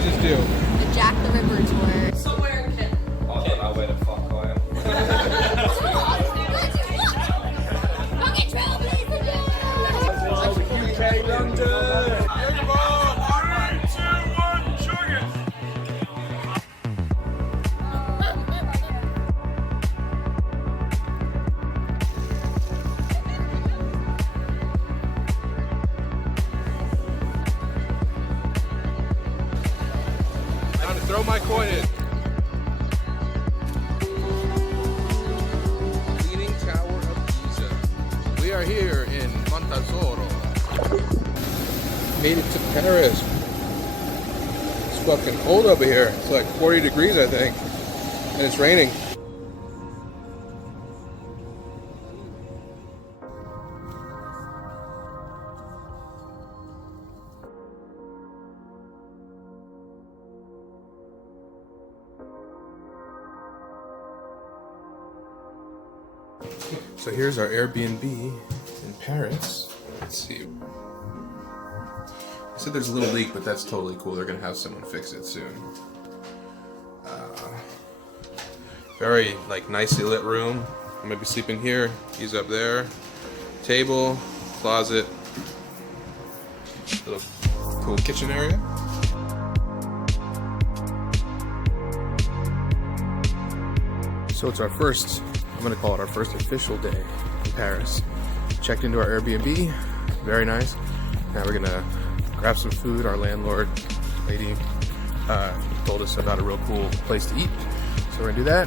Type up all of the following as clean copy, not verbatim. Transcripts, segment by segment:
just do? The Jack the Ripper tour. Somewhere in Kent. I don't know where the fuck I am. Fucking trailblazer, UK, London! Throw my coin in. Leaning Tower of Pisa. We are here in Montazoro. Made it to Paris. It's fucking cold over here. It's like 40 degrees, I think. And it's raining. So here's our Airbnb in Paris. Let's see. I said there's a little leak, but that's totally cool. They're gonna have someone fix it soon. Very nicely lit room. I'm gonna be sleeping here. He's up there. Table, closet, little cool kitchen area. So it's our first, I'm gonna call it our first official day in Paris. Checked into our Airbnb, very nice. Now we're gonna grab some food. Our landlord lady told us about a real cool place to eat. So we're gonna do that.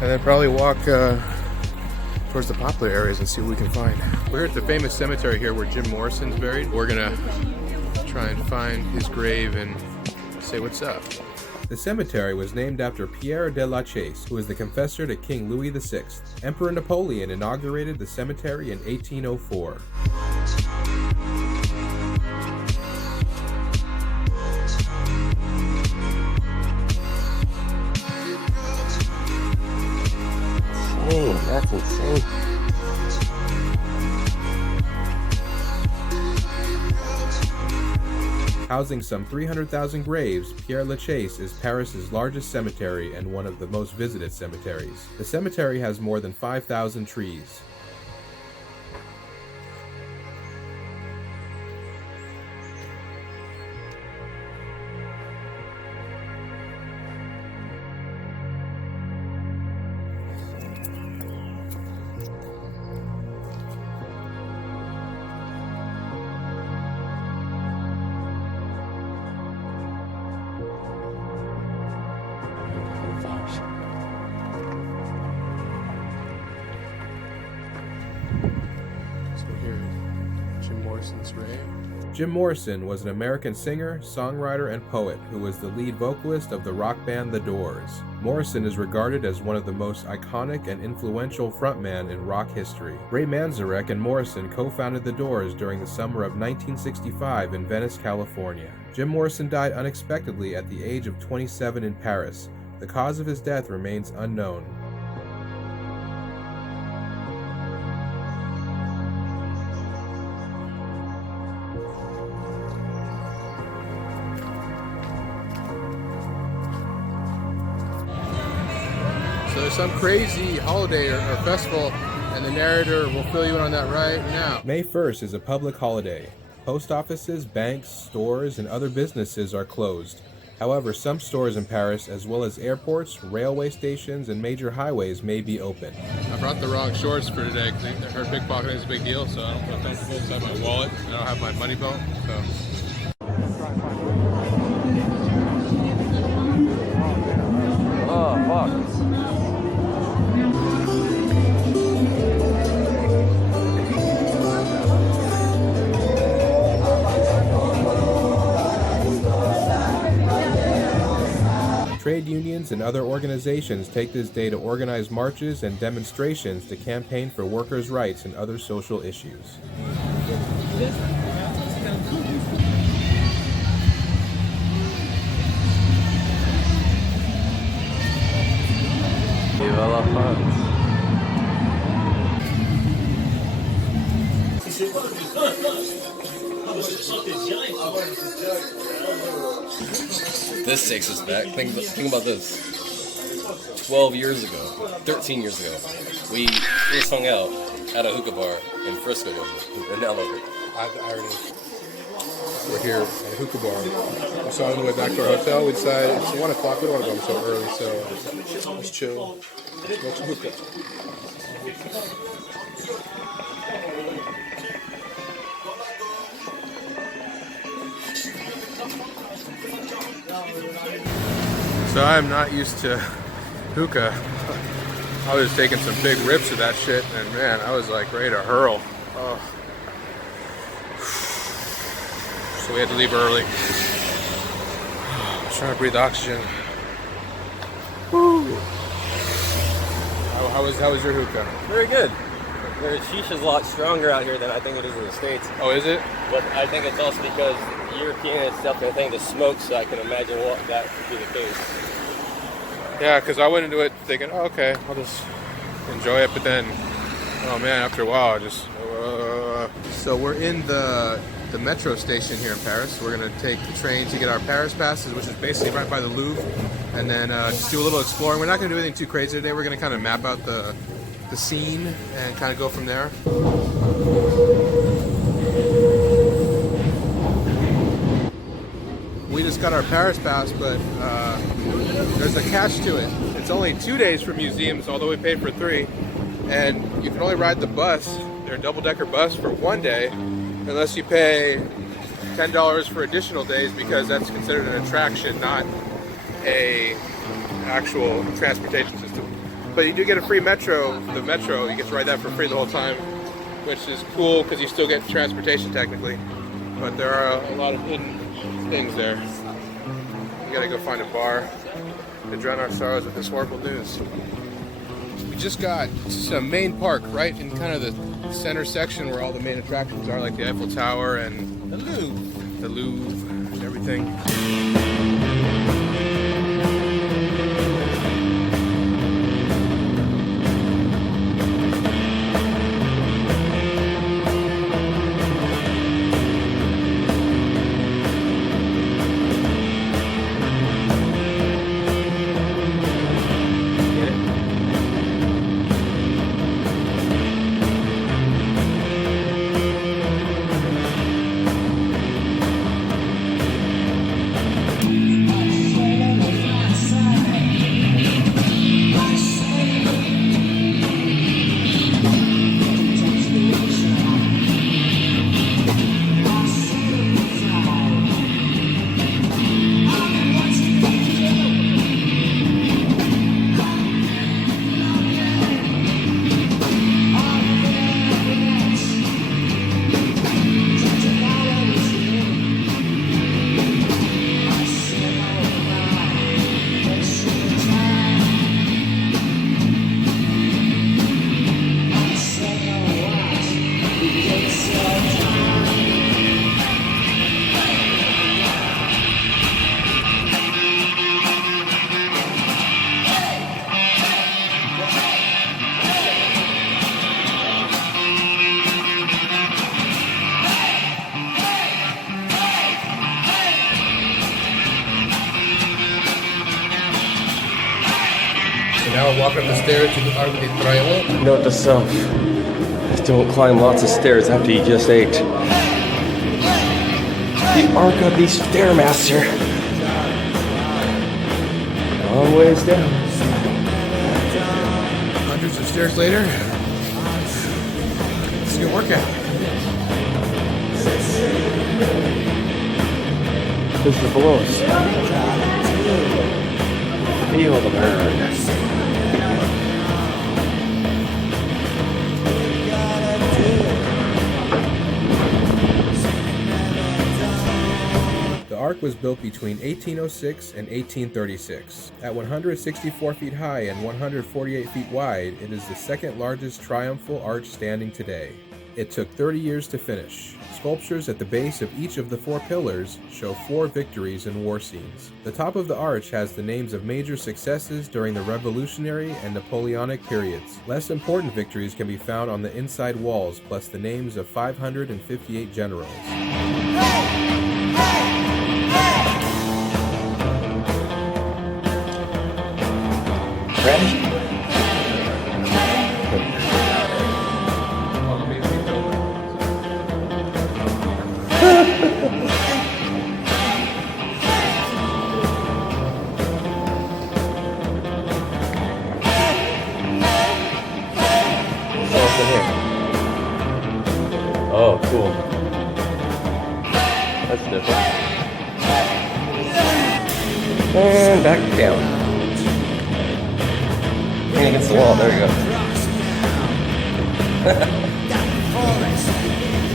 And then probably walk towards the popular areas and see what we can find. We're at the famous cemetery here where Jim Morrison's buried. We're gonna try and find his grave and say what's up. The cemetery was named after Pere de Lachaise, who was the confessor to King Louis VI. Emperor Napoleon inaugurated the cemetery in 1804. Oh, that's insane. Housing some 300,000 graves, Pere Lachaise is Paris's largest cemetery and one of the most visited cemeteries. The cemetery has more than 5,000 trees. Jim Morrison was an American singer, songwriter, and poet who was the lead vocalist of the rock band The Doors. Morrison is regarded as one of the most iconic and influential frontmen in rock history. Ray Manzarek and Morrison co-founded The Doors during the summer of 1965 in Venice, California. Jim Morrison died unexpectedly at the age of 27 in Paris. The cause of his death remains unknown. So there's some crazy holiday or festival, and the narrator will fill you in on that right now. May 1st is a public holiday. Post offices, banks, stores, and other businesses are closed. However, some stores in Paris, as well as airports, railway stations, and major highways may be open. I brought the wrong shorts for today because I heard pickpocketing is a big deal, so I don't feel comfortable inside my wallet. I don't have my money belt, so... Oh, fuck. Trade unions and other organizations take this day to organize marches and demonstrations to campaign for workers' rights and other social issues. Viva la France. Ah, moi, je sens que t'es direct. Ah ouais, c'est direct. This takes us back. Think about this. 12 years ago, 13 years ago, we first hung out at a hookah bar in Frisco, and now look. We're here at a hookah bar. We saw on the way back to our hotel. We decided it's 1 o'clock. We don't want to go so early, so let's chill. Smoke some hookah. So I'm not used to hookah. I was taking some big rips of that shit, and man, I was like ready to hurl. Oh. So we had to leave early. I was trying to breathe oxygen. Woo. How was your hookah? Very good. The shisha is a lot stronger out here than I think it is in the States. Oh, is it? But I think it's also because European is definitely a thing to smoke, so I can imagine what that could be the case. Yeah, because I went into it thinking, oh, okay, I'll just enjoy it, but then, oh man, after a while, I just... So we're in the metro station here in Paris. We're going to take the train to get our Paris passes, which is basically right by the Louvre, and then just do a little exploring. We're not going to do anything too crazy today. We're going to kind of map out the scene and kind of go from there. We just got our Paris pass, but there's a catch to it. It's only 2 days for museums, although we paid for 3, and you can only ride the bus, their double-decker bus, for 1 day, unless you pay $10 for additional days, because that's considered an attraction, not a actual transportation system. But you do get a free metro. The metro, you get to ride that for free the whole time, which is cool because you still get transportation technically. But there are a lot of hidden things there. We gotta go find a bar to drown our sorrows with this horrible news. We just got some main park right in kind of the center section where all the main attractions are, like the Eiffel Tower and the Louvre and everything. Now we're walking up the stairs to the Arc de Triomphe. Note to self, don't climb lots of stairs after you just ate. The Arc of the Stairmaster. Long ways down. Hundreds of stairs later. It's a good workout. This is below us. Feel the burn. The Arc was built between 1806 and 1836. At 164 feet high and 148 feet wide, it is the second largest triumphal arch standing today. It took 30 years to finish. Sculptures at the base of each of the 4 pillars show 4 victories and war scenes. The top of the arch has the names of major successes during the Revolutionary and Napoleonic periods. Less important victories can be found on the inside walls, plus the names of 558 generals. Oh, cool. That's different. And back down. Lean against the wall, there you go.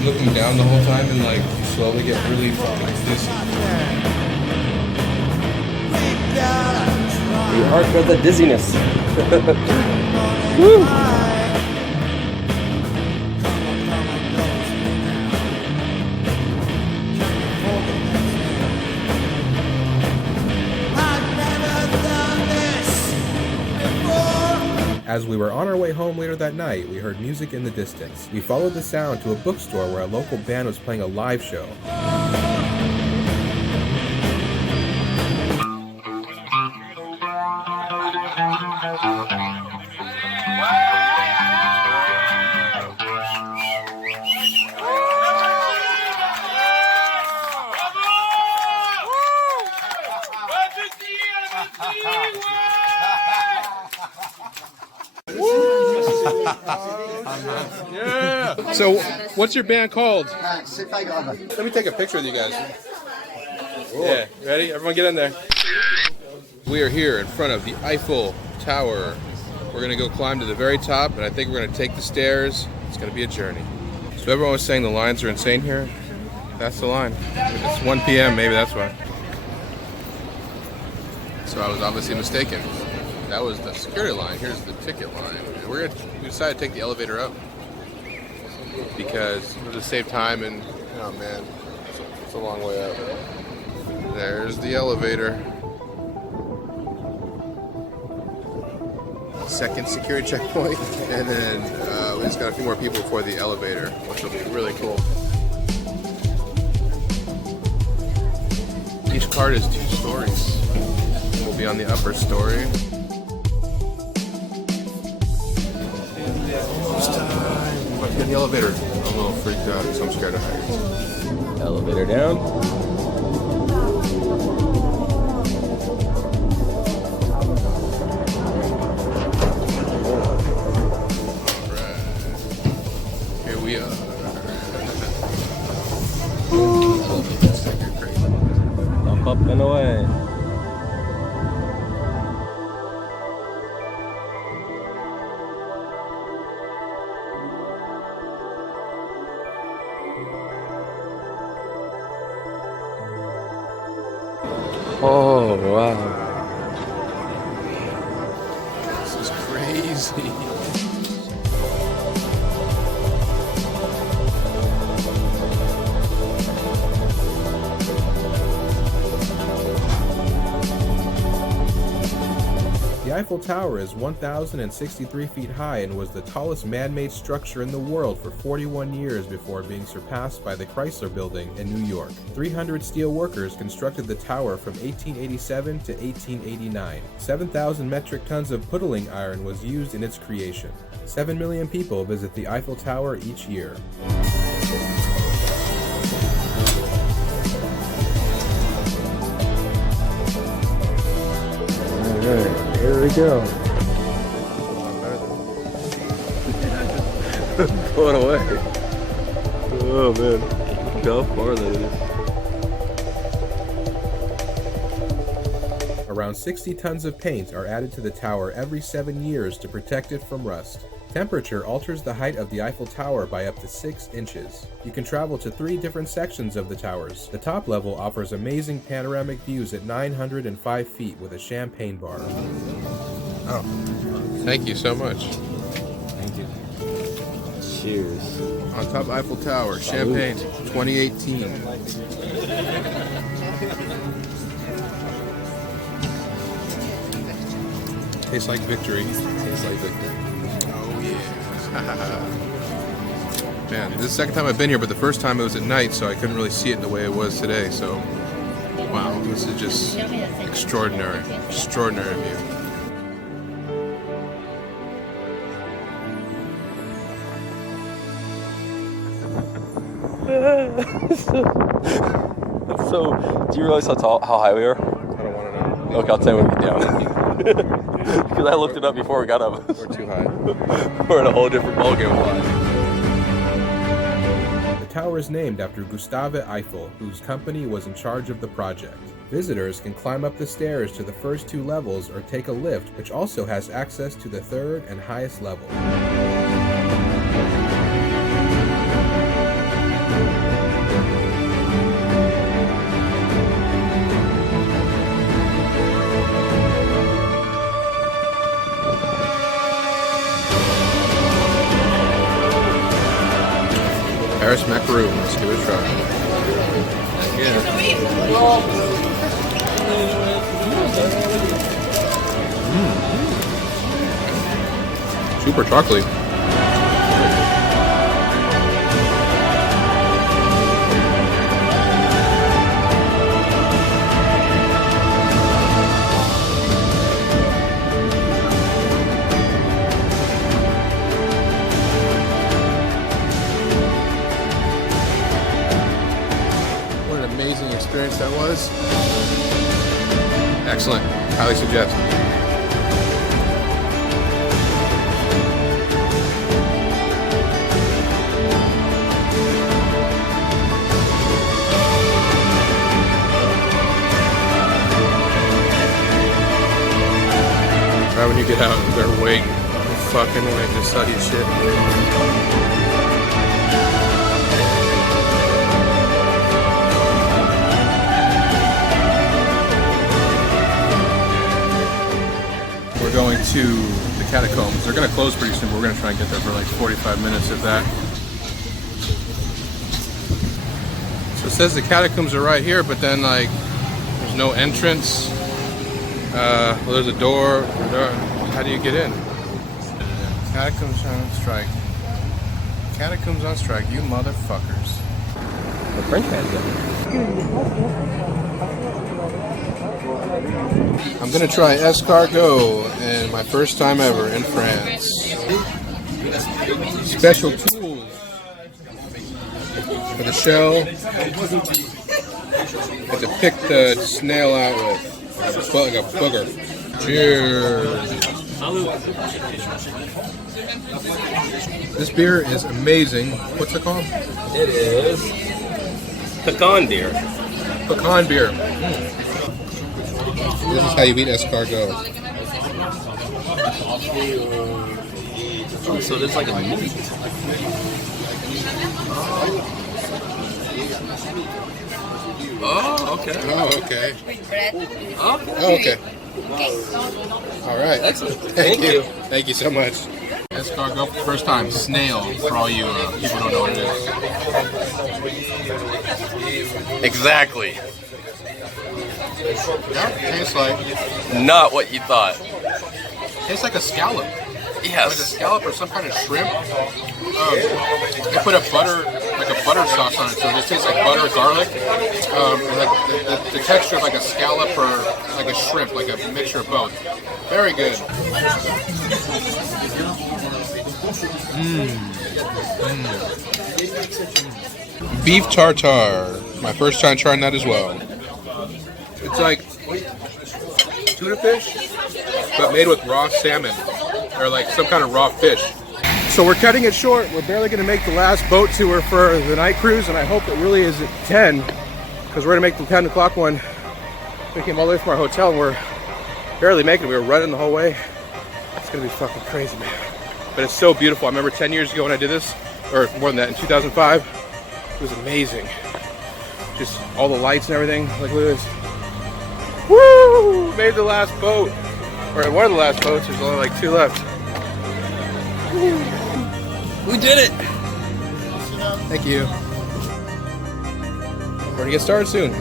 Looking down the whole time and like slowly get really fucking dizzy. The arc of the dizziness. Woo! As we were on our way home later that night, we heard music in the distance. We followed the sound to a bookstore where a local band was playing a live show. Yeah. So, what's your band called? Let me take a picture with you guys. Yeah, ready? Everyone get in there. We are here in front of the Eiffel Tower. We're gonna go climb to the very top, and I think we're gonna take the stairs. It's gonna be a journey. So everyone was saying the lines are insane here. That's the line. If it's 1 p.m., maybe that's why. So I was obviously mistaken. That was the security line. Here's the ticket line. And we decided to take the elevator up because it was to save time and, oh man, it's a long way up. There's the elevator. Second security checkpoint, and then we just got a few more people before the elevator, which will be really cool. Each cart is 2 stories. We'll be on the upper story. It's time. I'm about to get in the elevator. I'm a little freaked out because I'm scared of heights. Elevator down. Here we are. Up and away. Oh, wow. This is crazy. The Eiffel Tower is 1,063 feet high and was the tallest man-made structure in the world for 41 years before being surpassed by the Chrysler Building in New York. 300 steel workers constructed the tower from 1887 to 1889. 7,000 metric tons of puddling iron was used in its creation. 7 million people visit the Eiffel Tower each year. Here we go. Going away. Oh man, look how far that is. Around 60 tons of paint are added to the tower every 7 years to protect it from rust. Temperature alters the height of the Eiffel Tower by up to 6 inches. You can travel to 3 different sections of the towers. The top level offers amazing panoramic views at 905 feet with a champagne bar. Oh, thank you so much. Thank you. Cheers. On top Eiffel Tower, Champagne, 2018. Tastes like victory. Tastes like victory. Man, this is the second time I've been here, but the first time it was at night, so I couldn't really see it the way it was today. So, wow, this is just extraordinary, extraordinary view. So, do you realize how high we are? I don't want to know. Okay, I'll tell you when we get down. Because I looked it up before we got up. We're too high. We're in a whole different ballgame of life. The tower is named after Gustave Eiffel, whose company was in charge of the project. Visitors can climb up the stairs to the first 2 levels or take a lift, which also has access to the 3rd and highest level. Paris macaroon, let's give it a try. Super chocolate. What an amazing experience that was. Excellent. Highly suggest. Right when you get out, they're waiting. Fucking waiting to sell you shit. We're going to the catacombs. They're going to close pretty soon, but we're going to try and get there for like 45 minutes if that. So it says the catacombs are right here, but then like there's no entrance. Well, there's a door. How do you get in? Catacombs on strike. Catacombs on strike, you motherfuckers. The French man's there. I'm gonna try escargot, and my first time ever in France. Special tools for the shell. I have to pick the snail out with. It's like a booger. Cheers. This beer is amazing. What's it called? It is pecan beer. Pecan beer. This is how you eat escargot. Oh, so there's like a meat. Oh, okay. Oh, okay. Oh, Oh, okay. All right. excellent. Thank you. Thank you so much. Escargot, first time. Snail, for all you people who don't know what it is. Exactly. Yeah, tastes like Not what you thought. tastes like a scallop. Like a Yes. scallop or some kind of shrimp. They put a butter, like a butter sauce on it, so it just tastes like butter, garlic, and like the texture of like a scallop or like a shrimp, like a mixture of both. Very good. Beef tartare. My first time trying that as well. It's like tuna fish, but made with raw salmon, or like some kind of raw fish. So we're cutting it short. We're barely going to make the last boat tour for the night cruise, and I hope it really is at 10, because we're going to make the 10 o'clock one. We came all the way from our hotel, and we're barely making it. We were running the whole way. It's going to be fucking crazy, man. But it's so beautiful. I remember 10 years ago when I did this, or more than that, in 2005. It was amazing. Just all the lights and everything. Like, look at this. Woo! Made the last boat. Or one of the last boats. There's only like 2 left. We did it. Thank you. We're gonna get started soon.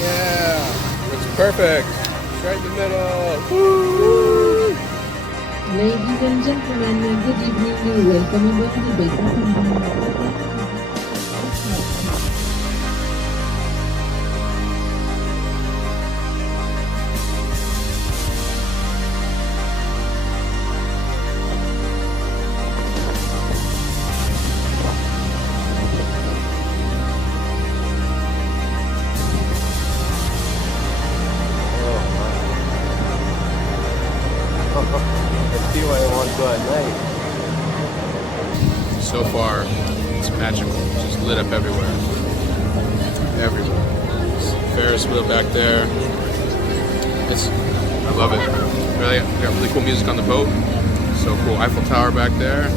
Yeah, it's perfect. It's right in the middle. Woo! Ladies and gentlemen, good evening. Welcome aboard the Baker. Let's see what I want to go at night. So far, it's magical. Just lit up everywhere. Everywhere. Ferris wheel back there. I love it. Really, we got really cool music on the boat. So cool. Eiffel Tower back there.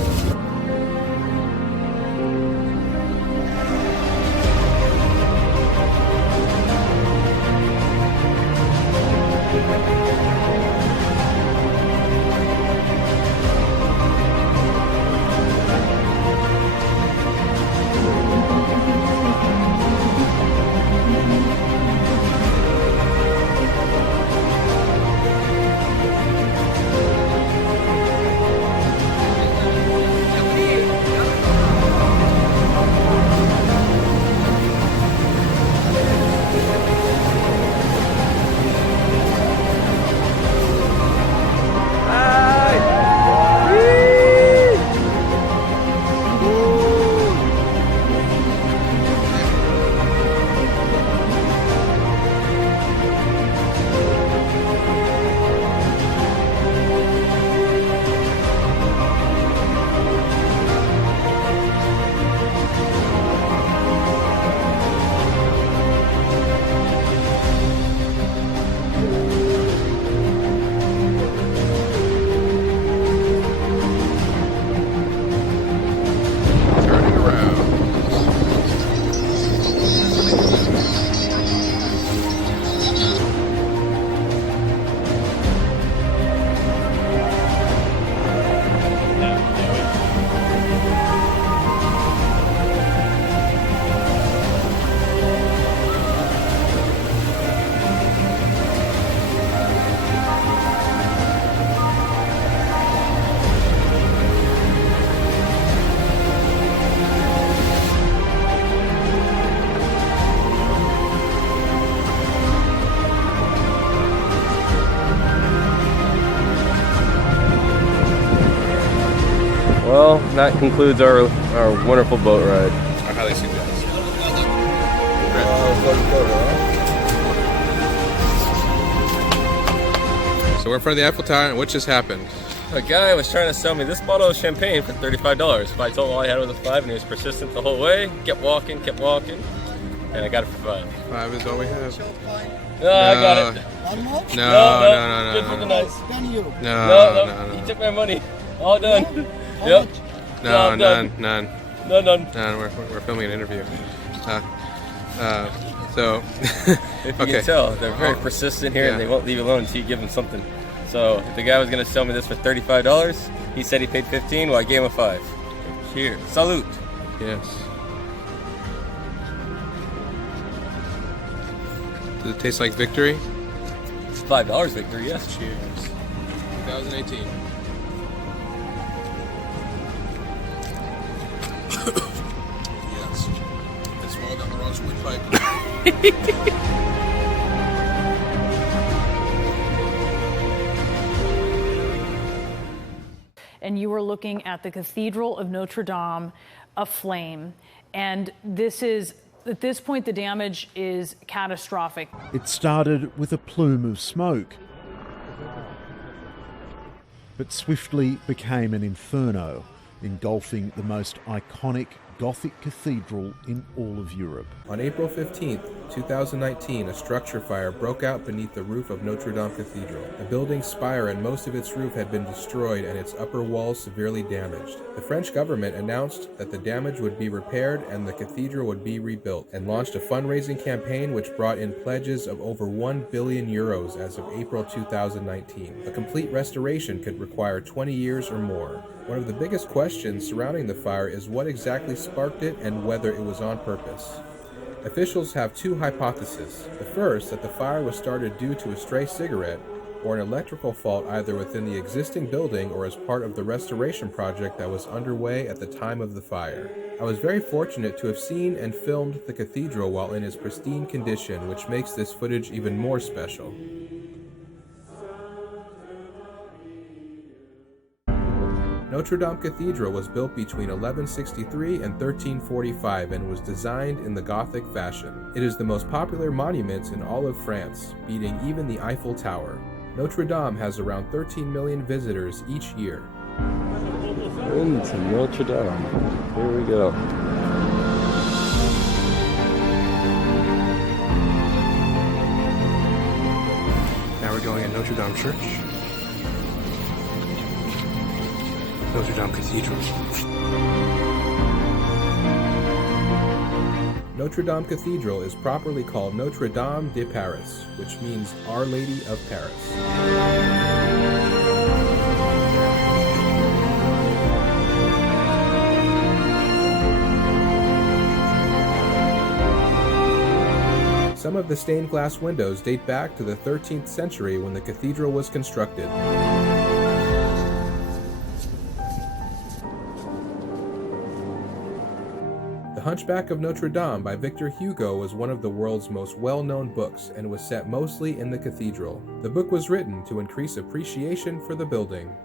Well, that concludes our wonderful boat ride. I highly suggest. So we're in front of the Eiffel Tower, and what just happened? A guy was trying to sell me this bottle of champagne for $35. But I told him all I had was a 5, and he was persistent the whole way. Kept walking, and I got it for 5. 5 is all we have. No, I got it. No. Good for the night. No. He took my money. All done. Yep. No, none. None. We're filming an interview. So, if you okay. can tell, they're very persistent here, and they won't leave you alone until you give them something. So, if the guy was going to sell me this for $35, he said he paid 15. Well, I gave him a 5. Cheers. Salute. Yes. Does it taste like victory? It's $5 victory, yes. Cheers. 2018. Yes. I swallowed down the wrong windpipe. And you are looking at the Cathedral of Notre-Dame aflame. And this is, at this point, the damage is catastrophic. It started with a plume of smoke, but swiftly became an inferno, engulfing the most iconic Gothic cathedral in all of Europe. On April 15th, 2019, a structure fire broke out beneath the roof of Notre-Dame Cathedral. The building's spire and most of its roof had been destroyed and its upper walls severely damaged. The French government announced that the damage would be repaired and the cathedral would be rebuilt, and launched a fundraising campaign which brought in pledges of over 1 billion euros as of April 2019. A complete restoration could require 20 years or more. One of the biggest questions surrounding the fire is what exactly sparked it and whether it was on purpose. Officials have two hypotheses. The first, that the fire was started due to a stray cigarette, or an electrical fault either within the existing building or as part of the restoration project that was underway at the time of the fire. I was very fortunate to have seen and filmed the cathedral while in its pristine condition, which makes this footage even more special. Notre-Dame Cathedral was built between 1163 and 1345 and was designed in the Gothic fashion. It is the most popular monument in all of France, beating even the Eiffel Tower. Notre-Dame has around 13 million visitors each year. Into Notre-Dame. Here we go. Now we're going in Notre-Dame Church. Notre-Dame Cathedral. Notre-Dame Cathedral is properly called Notre-Dame de Paris, which means Our Lady of Paris. Some of the stained glass windows date back to the 13th century when the cathedral was constructed. The Hunchback of Notre Dame by Victor Hugo was one of the world's most well-known books and was set mostly in the cathedral. The book was written to increase appreciation for the building.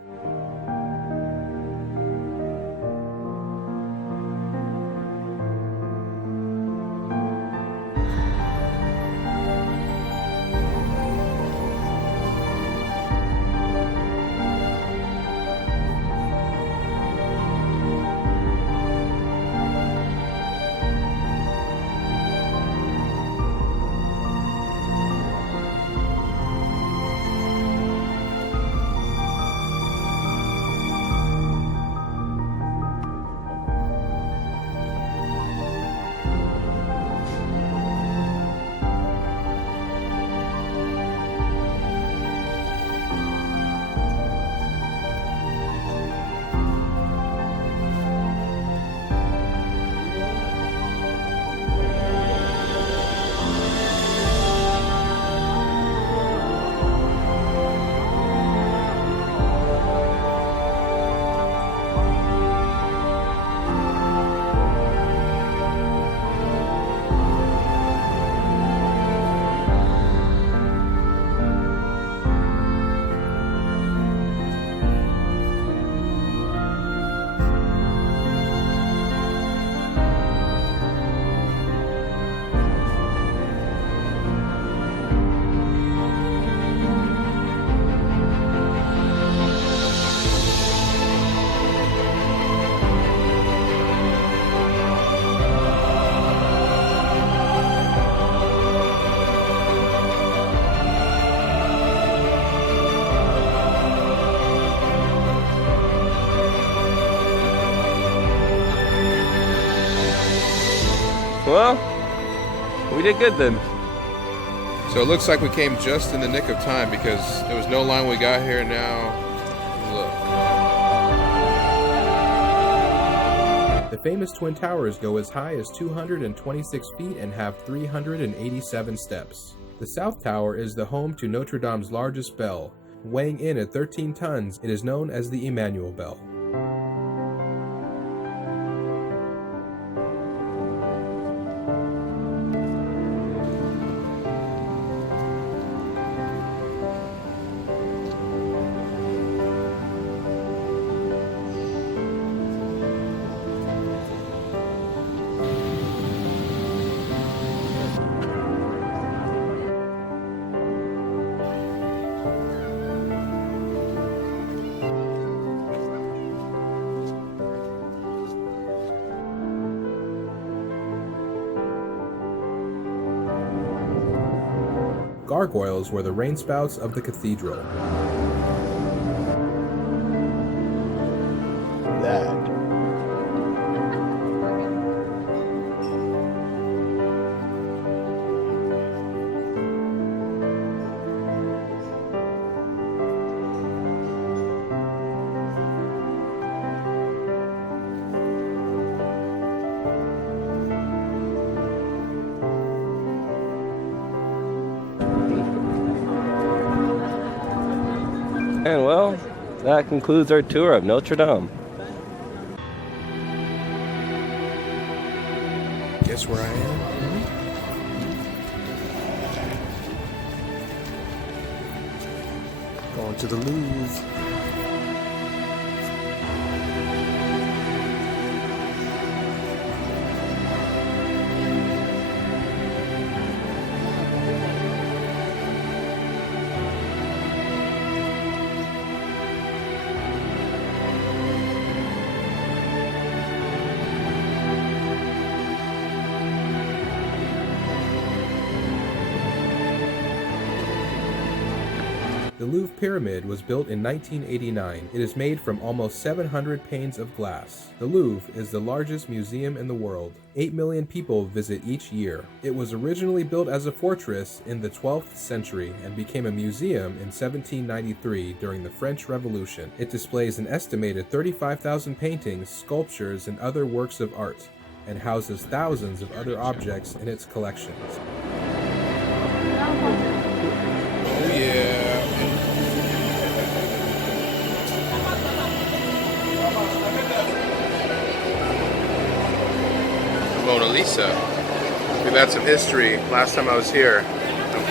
Well, we did good then. So it looks like we came just in the nick of time because there was no line when we got here. Now, look. The famous Twin Towers go as high as 226 feet and have 387 steps. The South Tower is the home to Notre Dame's largest bell. Weighing in at 13 tons, it is known as the Emmanuel Bell. Gargoyles were the rainspouts of the cathedral. That. That concludes our tour of Notre-Dame. Guess where I am? Going to the Louvre. The Louvre Pyramid was built in 1989. It is made from almost 700 panes of glass. The Louvre is the largest museum in the world. 8 million people visit each year. It was originally built as a fortress in the 12th century and became a museum in 1793 during the French Revolution. It displays an estimated 35,000 paintings, sculptures, and other works of art, and houses thousands of other objects in its collections. Oh yeah. Mona Lisa. We've had some history last time I was here,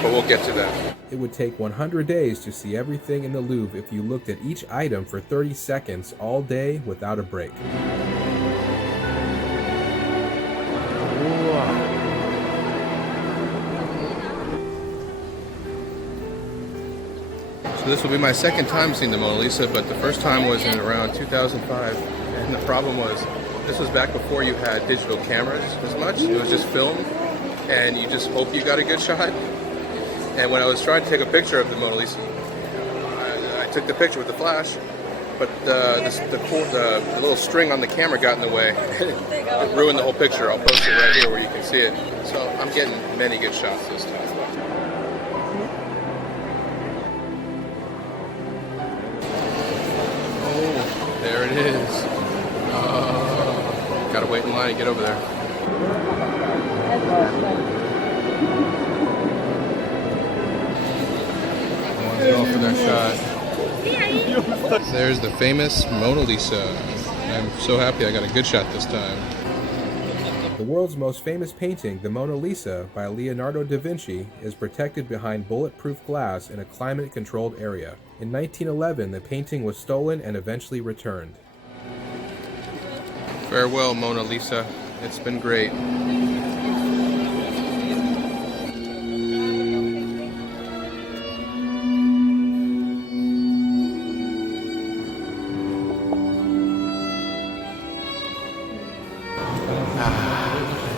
but we'll get to that. It would take 100 days to see everything in the Louvre if you looked at each item for 30 seconds all day without a break. So this will be my second time seeing the Mona Lisa, but the first time was in around 2005, and the problem was this was back before you had digital cameras as much. It was just film, and you just hope you got a good shot. And when I was trying to take a picture of the Mona Lisa, I took the picture with the flash, but the little string on the camera got in the way. It ruined the whole picture. I'll post it right here where you can see it. So I'm getting many good shots this time. Oh, there it is. Gotta wait in line to get over there. Everyone's going for their shot. There's the famous Mona Lisa. I'm so happy I got a good shot this time. The world's most famous painting, the Mona Lisa by Leonardo da Vinci, is protected behind bulletproof glass in a climate-controlled area. In 1911, the painting was stolen and eventually returned. Farewell, Mona Lisa. It's been great.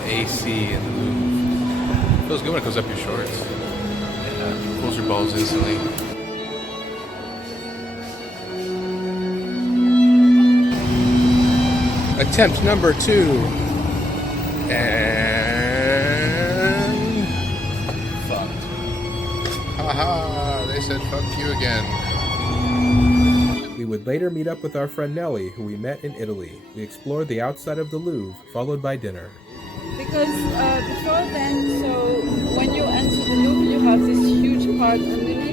AC in the Louvre. Feels good when it goes up your shorts. Pulls your balls instantly. Attempt number 2. And fucked. Haha, they said fuck you again. We would later meet up with our friend Nellie, who we met in Italy. We explored the outside of the Louvre, followed by dinner. Because before then, so when you enter the Louvre, you have this huge part underneath.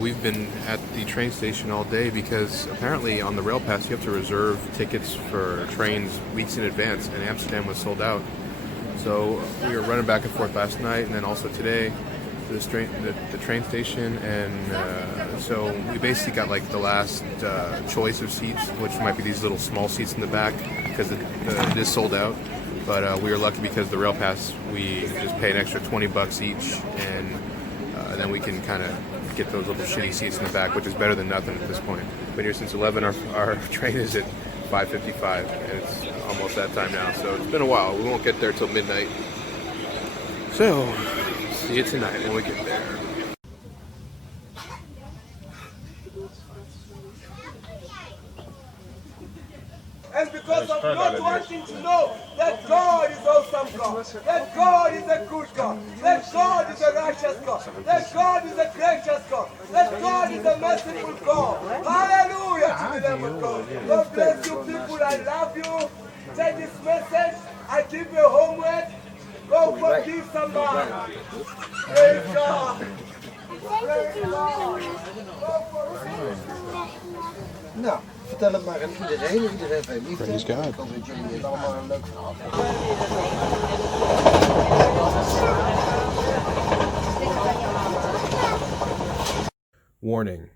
We've been at the train station all day because apparently on the rail pass you have to reserve tickets for trains weeks in advance, and Amsterdam was sold out. So we were running back and forth last night and then also today to the train station, and so we basically got like the last choice of seats, which might be these little small seats in the back because it is sold out. But we were lucky because the rail pass, we just pay an extra $20 each, and then we can kind of get those little shitty seats in the back, which is better than nothing at this point. Been here since 11. Our train is at 5:55, and it's almost that time now. So it's been a while. We won't get there till midnight. So see you tonight when we get there. And because of not wanting to know that God is awesome God, that God is a good God, that God is a righteous God, that God is a gracious God, that God is a merciful God. Hallelujah to the Lamb of God. God bless you people. I love you. Take this message. I give you homework. Go forgive somebody. Praise God. Praise God. Nou, vertel het maar aan iedereen. Iedereen heeft liefde. Praise God. Ik hoop dat jullie het allemaal een leuk verhaal Warning.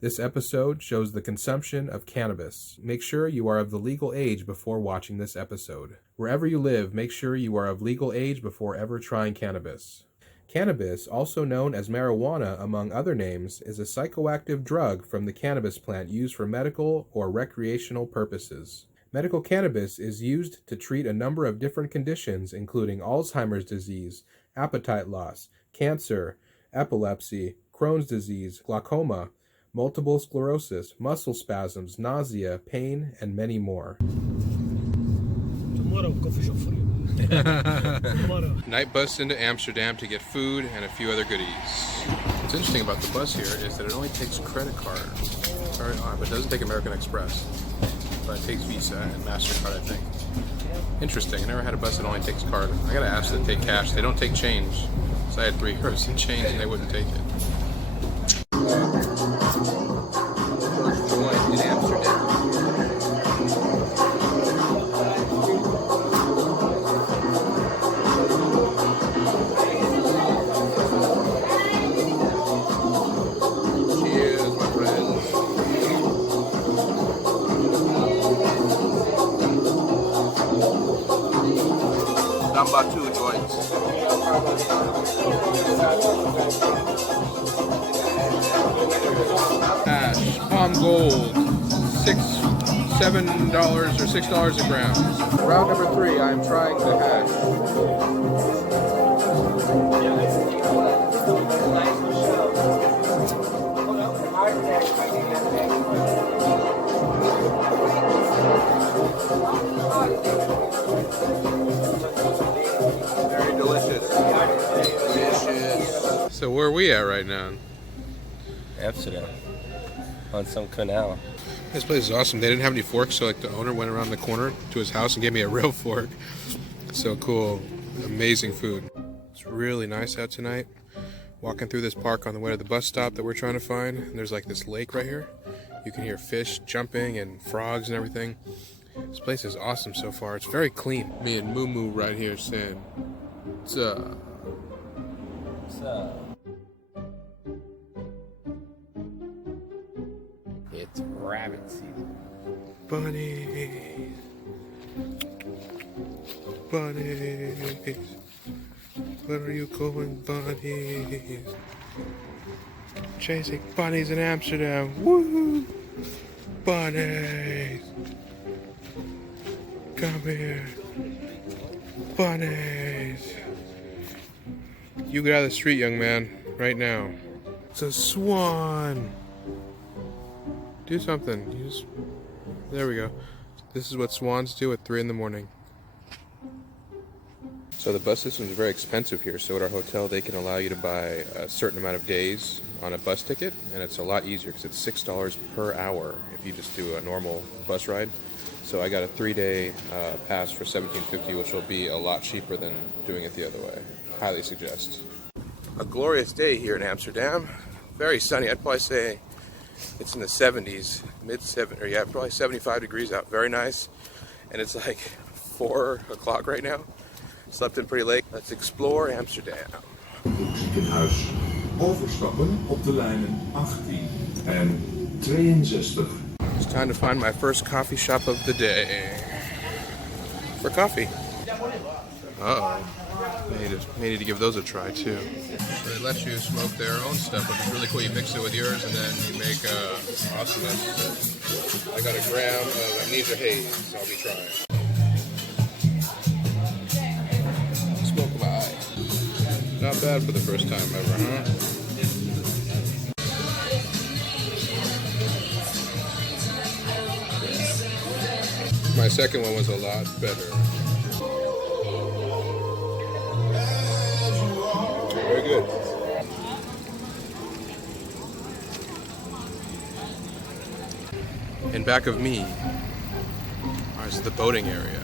This episode shows the consumption of cannabis. Make sure you are of the legal age before watching this episode. Wherever you live, make sure you are of legal age before ever trying cannabis. Cannabis, also known as marijuana among other names, is a psychoactive drug from the cannabis plant used for medical or recreational purposes. Medical cannabis is used to treat a number of different conditions, including Alzheimer's disease, appetite loss, cancer, epilepsy, Crohn's disease, glaucoma, multiple sclerosis, muscle spasms, nausea, pain, and many more. Tomorrow, coffee shop for you. Tomorrow. Night bus into Amsterdam to get food and a few other goodies. What's interesting about the bus here is that it only takes credit card. It's very odd, but it doesn't take American Express. But it takes Visa and MasterCard, I think. Interesting. I never had a bus that only takes card. I gotta ask them to take cash. They don't take change. So I had €3 in change and they wouldn't take it. In Amsterdam. Cheers, my friends. Number 2 joints. Hash, palm gold, $7 or $6 a gram. Round number 3, I am trying the hash. Very delicious. Delicious. So where are we at right now? Amsterdam. On some canal. This place is awesome. They didn't have any forks, so like the owner went around the corner to his house and gave me a real fork. So cool. Amazing food. It's really nice out tonight. Walking through this park on the way to the bus stop that we're trying to find. And there's like this lake right here. You can hear fish jumping and frogs and everything. This place is awesome so far. It's very clean. Me and Moo Moo right here saying, "What's up?" What's up? It's rabbit season. Bunnies. Bunnies. Where are you going, bunnies? Chasing bunnies in Amsterdam. Woo! Bunnies. Come here. Bunnies. You get out of the street, young man, right now. It's a swan. Do something. There we go. This is what swans do at 3 in the morning. So the bus system is very expensive here. So at our hotel, they can allow you to buy a certain amount of days on a bus ticket, and it's a lot easier because it's $6 per hour if you just do a normal bus ride. So I got a 3-day pass for $17.50, which will be a lot cheaper than doing it the other way. Highly suggest. A glorious day here in Amsterdam. Very sunny. I'd probably say it's in the 70s, probably 75 degrees out. Very nice. And it's like 4 o'clock right now. Slept in pretty late. Let's explore Amsterdam. Ziekenhuis. Overstappen op de lijnen 18 en 62. It's time to find my first coffee shop of the day. For coffee. Uh-oh. May need to give those a try too. So they let you smoke their own stuff, which is really cool. You mix it with yours and then you make awesomeness. I got a gram of amnesia haze I'll be trying. Smoke my eye. Not bad for the first time ever, huh? My second one was a lot better. Very good. In back of me is the boating area.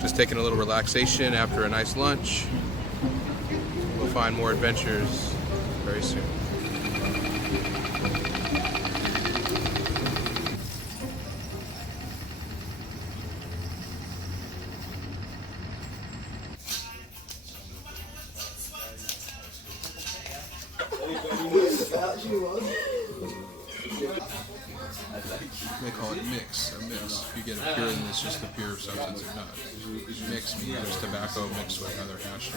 Just taking a little relaxation after a nice lunch. We'll find more adventures very soon. They call it mix, a mix. If you get a pure, then it's just the pure substance or not. Mix means there's tobacco mixed with other hash.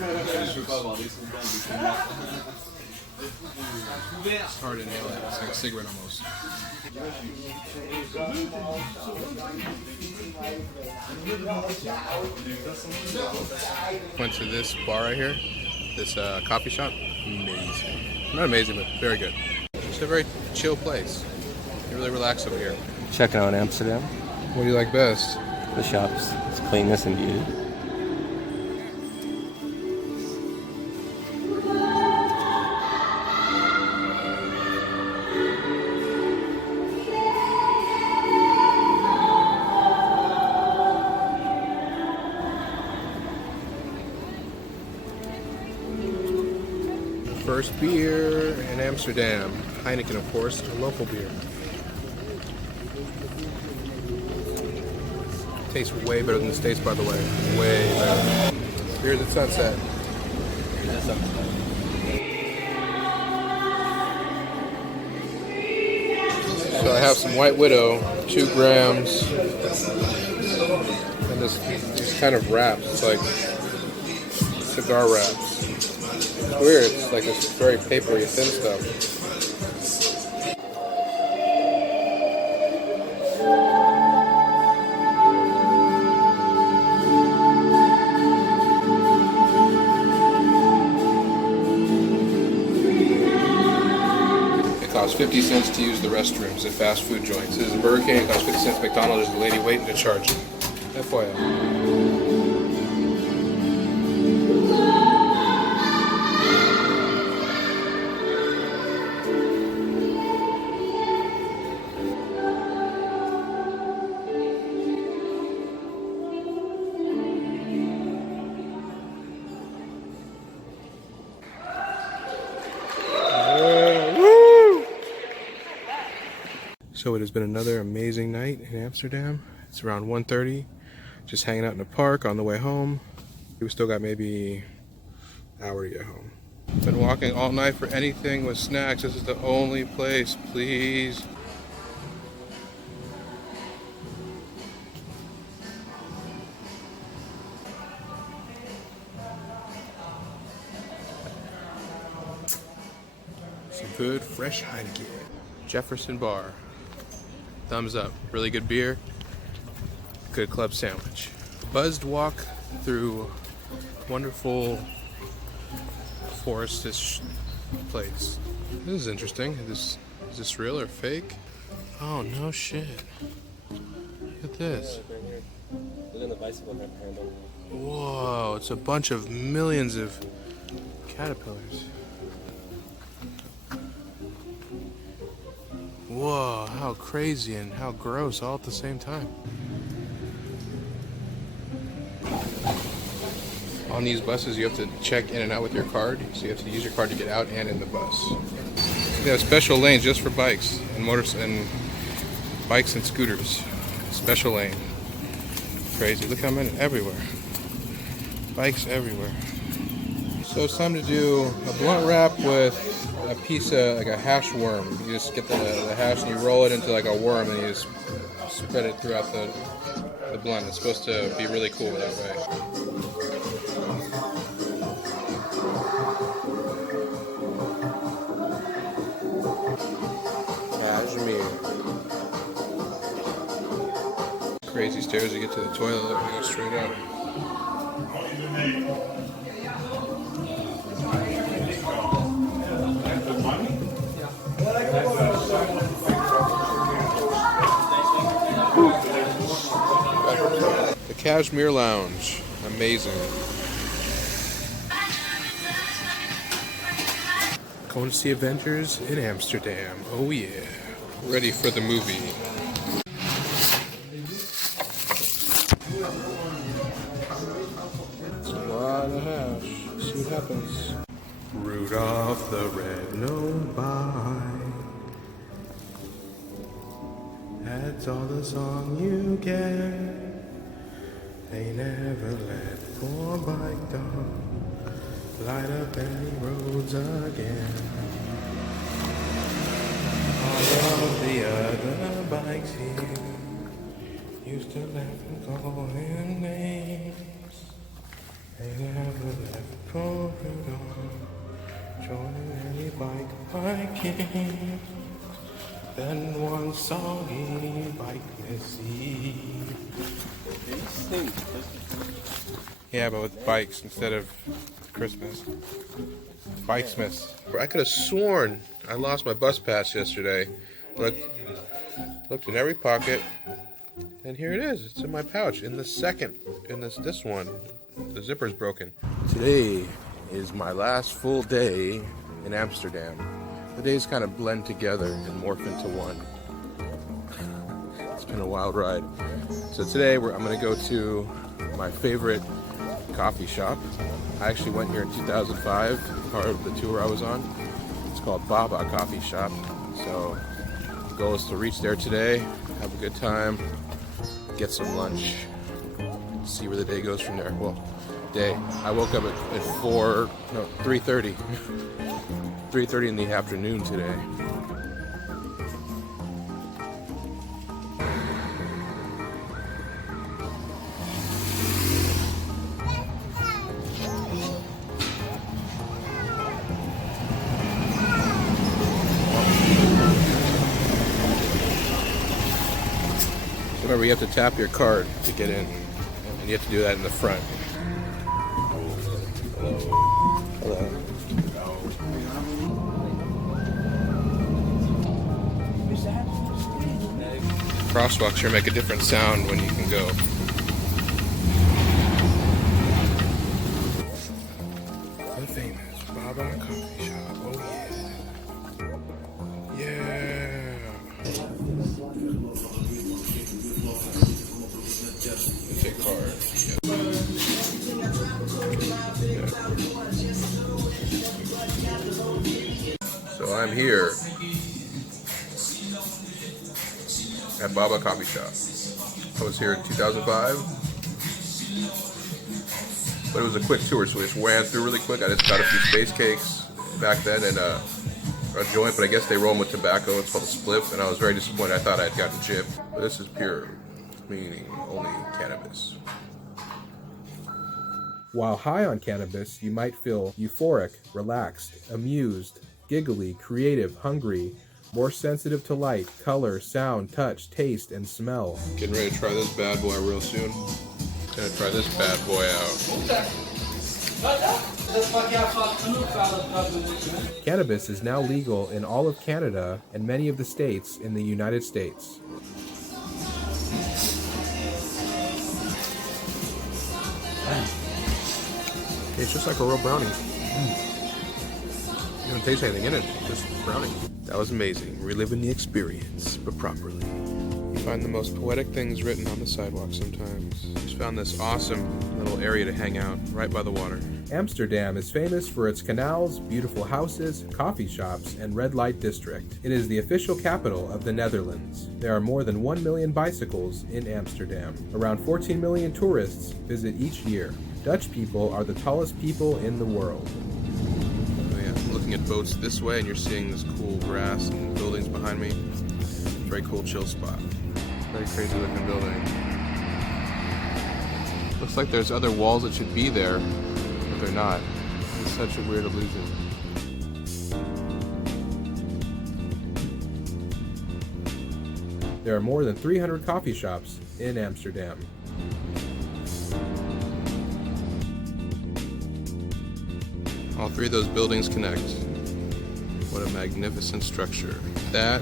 It's hard to nail it. It's like a cigarette almost. Went to this bar right here, this coffee shop. Amazing. Not amazing, but very good. Just a very chill place. You really relax over here. Checking out Amsterdam. What do you like best? The shops. It's cleanness and beauty. First beer in Amsterdam. Heineken, of course, a local beer. Tastes way better than the States, by the way. Way better. Here's at sunset. So I have some White Widow, 2 grams, and this kind of wraps. It's like cigar wraps. It's weird. It's like this very papery, thin stuff. Costs 50 cents to use the restrooms at fast food joints. This is a Burger King, it costs 50 cents. McDonald's, there's a lady waiting to charge you. FYI. So it has been another amazing night in Amsterdam. It's around 1:30, just hanging out in the park on the way home. We still got maybe an hour to get home. Been walking all night for anything with snacks. This is the only place, please. Some good, fresh Heineken. Jefferson Bar. Thumbs up. Really good beer. Good club sandwich. Buzzed walk through wonderful forestish place. This is interesting. Is this real or fake? Oh no shit. Look at this. Whoa, it's a bunch of millions of caterpillars. Whoa, how crazy and how gross all at the same time. On these buses, you have to check in and out with your card. So you have to use your card to get out and in the bus. They have special lanes just for bikes and motors and bikes and scooters. Special lane. Crazy. Look how many everywhere. Bikes everywhere. So it's time to do a blunt wrap with a piece of like a hash worm. You just get the hash and you roll it into like a worm and you just spread it throughout the blunt. It's supposed to be really cool that way. Cashmere. Crazy stairs to get to the toilet. Look, we go straight up. The Cashmere Lounge. Amazing. Going to see Avengers in Amsterdam. Oh yeah. ready for the movie. It's a lot of hash. See what happens. Rudolph the red-nosed bike. That's all the song you get. They never let poor bike dog light up any roads again. All of the other bikes here used to laugh and call him names. They never let poor Rudolph join any bike game. Then one soggy bikeless eve. Yeah, but with bikes instead of Christmas. Bikesmas. I could have sworn I lost my bus pass yesterday. Looked in every pocket, and here it is. It's in my pouch. In the second, in this one, the zipper's broken. Today is my last full day in Amsterdam. The days kind of blend together and morph into one. It's been a wild ride. So today I'm going to go to my favorite coffee shop. I actually went here in 2005, part of the tour I was on. It's called Baba Coffee Shop. So the goal is to reach there today, have a good time, get some lunch, see where the day goes from there. Well, day. I woke up at 3:30. 3:30 in the afternoon today. Remember, you have to tap your card to get in, and you have to do that in the front. Hello. Crosswalks here make a different sound when you can go. The famous Baba Coffee Shop. Oh yeah. Yeah. Take card. So I'm here at Baba Coffee Shop. I was here in 2005, but it was a quick tour, so we just ran through really quick. I just got a few space cakes back then and a joint, but I guess they roll them with tobacco. It's called a spliff, and I was very disappointed. I thought I had gotten chip, but this is pure, meaning only cannabis. While high on cannabis, you might feel euphoric, relaxed, amused, giggly, creative, hungry, more sensitive to light, color, sound, touch, taste, and smell. Getting ready to try this bad boy real soon. Gonna try this bad boy out. Cannabis is now legal in all of Canada and many of the states in the United States. It's just like a real brownie. You don't taste anything in it, just brownie. That was amazing. Reliving the experience, but properly. You find the most poetic things written on the sidewalk sometimes. Just found this awesome little area to hang out right by the water. Amsterdam is famous for its canals, beautiful houses, coffee shops, and red light district. It is the official capital of the Netherlands. There are more than 1 million bicycles in Amsterdam. Around 14 million tourists visit each year. Dutch people are the tallest people in the world. Oh yeah, I'm looking at boats this way and you're seeing this cool grass and buildings behind me. Very cool chill spot. Very crazy looking building. Looks like there's other walls that should be there, but they're not. It's such a weird illusion. There are more than 300 coffee shops in Amsterdam. All three of those buildings connect. What a magnificent structure. That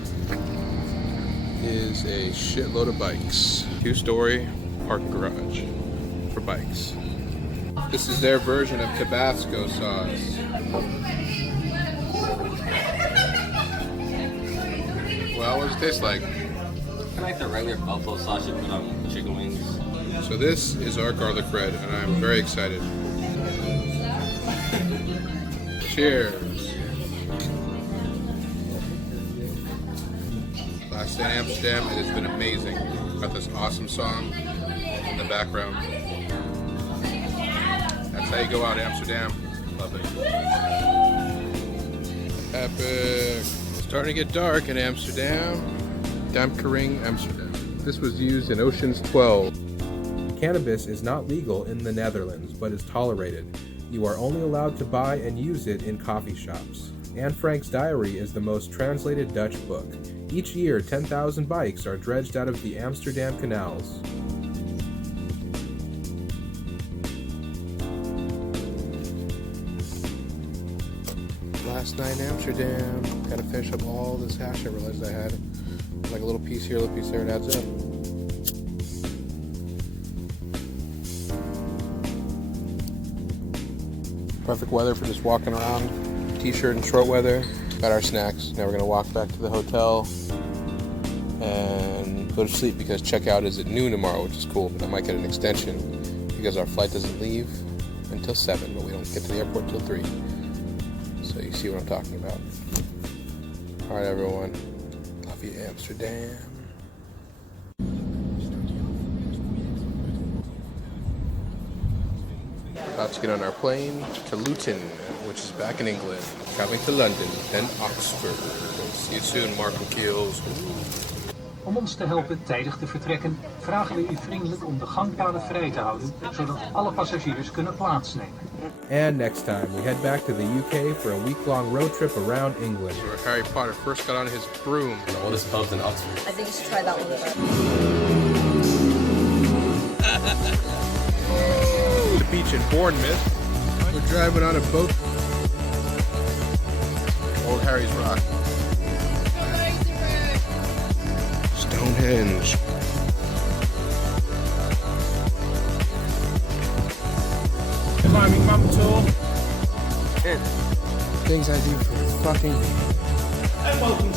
is a shitload of bikes. 2-story parking garage for bikes. This is their version of Tabasco sauce. Well, what does it taste like? I like the regular buffalo sausage with chicken wings. So this is our garlic bread, and I'm very excited. Cheers. Last day in Amsterdam, it has been amazing. Got this awesome song in the background. That's how you go out, Amsterdam. Love it. Epic. Starting to get dark in Amsterdam. Dampkering, Amsterdam. This was used in Ocean's 12. Cannabis is not legal in the Netherlands, but is tolerated. You are only allowed to buy and use it in coffee shops. Anne Frank's diary is the most translated Dutch book. Each year, 10,000 bikes are dredged out of the Amsterdam canals. Last night in Amsterdam. Gotta finish up all this hash I realized I had. Like a little piece here, a little piece there, it adds up. Perfect weather for just walking around. T-shirt and short weather. Got our snacks. Now we're gonna walk back to the hotel and go to sleep because checkout is at noon tomorrow, which is cool, but I might get an extension because our flight doesn't leave until 7, but we don't get to the airport till 3. So you see what I'm talking about. All right, everyone. Love you, Amsterdam. About to get on our plane to Luton, which is back in England. Coming to London, then Oxford. See you soon, Markham Keels. Om ons te helpen tijdig te vertrekken, vragen we u vriendelijk om de gangpaden vrij te houden, zodat alle passagiers kunnen plaatsnemen. And next time, we head back to the UK for a week-long road trip around England. Where Harry Potter first got on his broom. The oldest pubs in Oxford. I think you should try that one first. The beach in Bournemouth. We're driving on a boat. Old Harry's Rock. Stonehenge. Climbing Mum Tour. Things I do for fucking me. And welcome